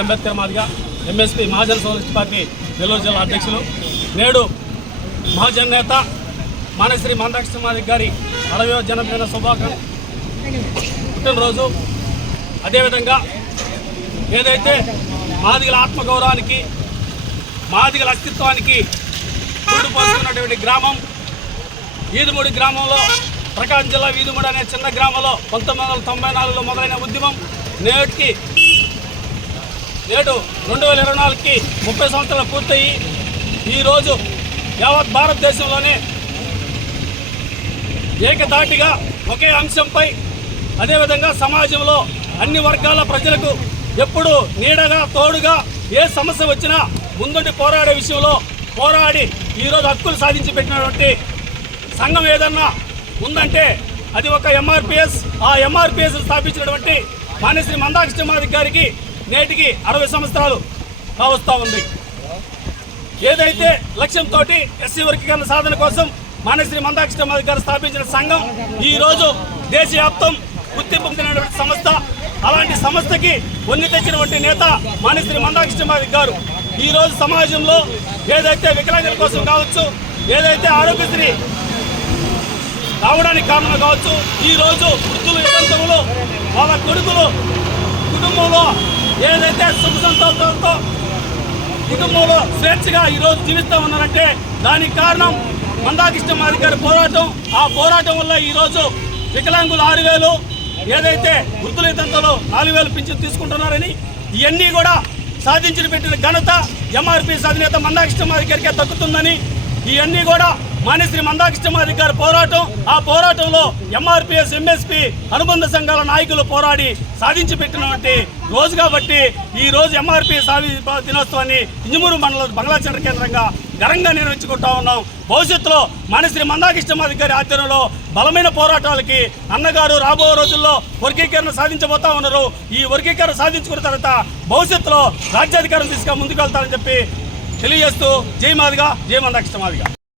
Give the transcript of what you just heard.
Ambedkar Madiga MSP మహాజన సోదరి party Nellore జిల్లా అధ్యక్షులు నేడు మహాజన్ నేత మానశ్రీ మందాకృష్ణ గారి అరవయో జన్మదిన శుభాకాంక్ష. పుట్టినరోజు. అదేవిధంగా ఏదైతే మాదిగల ఆత్మగౌరవానికి మాదిగల అస్తిత్వానికి కూడిపోతున్నటువంటి గ్రామం ఈదుమూడి గ్రామంలో ప్రకాశం జిల్లా వీదుమూడి అనే చిన్న గ్రామంలో పంతొమ్మిది వందల తొంభై నాలుగులో మొదలైన ఉద్యమం నేటికి నేడు రెండు వేల ఇరవై నాలుగుకి ముప్పై సంవత్సరాలు పూర్తయి ఈరోజు యావత్ భారతదేశంలోనే ఏకధాటిగా ఒకే అంశంపై అదేవిధంగా సమాజంలో అన్ని వర్గాల ప్రజలకు ఎప్పుడు నీడగా తోడుగా ఏ సమస్య వచ్చినా ముందుండి పోరాడే విషయంలో పోరాడి ఈరోజు హక్కులు సాధించి పెట్టినటువంటి సంఘం ఏదన్నా ఉందంటే అది ఒక ఎంఆర్పిఎస్ ఆ ఎంఆర్పిఎస్ స్థాపించినటువంటి మాన్యశ్రీ మందాకృష్ణ గారికి నేటికి అరవై సంవత్సరాలు కావస్తా ఉంది. ఏదైతే లక్ష్యంతో ఎస్సీ వర్గీకరణ సాధన కోసం మానశ్రీ మందాకృష్ణ గారు స్థాపించిన సంఘం ఈరోజు దేశవ్యాప్తం గుర్తింపు పొందినటువంటి సంస్థ. అలాంటి సంస్థకి వంగి తెచ్చినటువంటి నేత మానశ్రీ మందాకృష్ణ గారు ఈరోజు సమాజంలో ఏదైతే వికలాంగుల కోసం కావచ్చు ఏదైతే ఆరోగ్యశ్రీ రావడానికి కారణం కావచ్చు ఈరోజు రోజు వృద్ధులు వితంతువులు వాళ్ళ కొడుకులు కుటుంబంలో ఏదైతే సుఖ సంతోషంతో కుటుంబంలో స్వేచ్ఛగా ఈరోజు జీవిస్తూ ఉన్నారంటే దానికి కారణం మందాకిష్ట మాది పోరాటం. ఆ పోరాటం వల్ల ఈరోజు వికలాంగులు ఆరు వేలు ఏదైతే వృద్ధుల తంతలో నాలుగు వేలు పింఛన్ తీసుకుంటున్నారని ఇవన్నీ కూడా సాధించిన పెట్టిన ఘనత ఎంఆర్పీ అధినేత మందాకిష్ట మాదిగారికే దక్కుతుందని ఇవన్నీ కూడా మానేశ్రీ మందాకృష్ణ మాది గారి పోరాటం ఆ పోరాటంలో ఎంఆర్పిఎస్ ఎంఎస్పి అనుబంధ సంఘాల నాయకులు పోరాడి సాధించి పెట్టినటువంటి రోజు కాబట్టి ఈ రోజు ఎంఆర్పి దినోత్సవాన్ని ఇంజమూరు మండల బంగ్లా సెంటర్ కేంద్రంగా ఘనంగా నిర్వహించుకుంటా ఉన్నాం. భవిష్యత్తులో మానేశ్రీ మందాకృష్ణ మాది గారి ఆధ్వర్యంలో బలమైన పోరాటాలకి అన్నగారు రాబో రోజుల్లో వర్గీకరణ సాధించబోతా ఉన్నారు. ఈ వర్గీకరణ సాధించుకున్న తర్వాత భవిష్యత్తులో రాజ్యాధికారం తీసుకొని ముందుకు వెళ్తారని చెప్పి తెలియజేస్తూ జై మాదిగా జై మందాకృష్ణ మాదిగా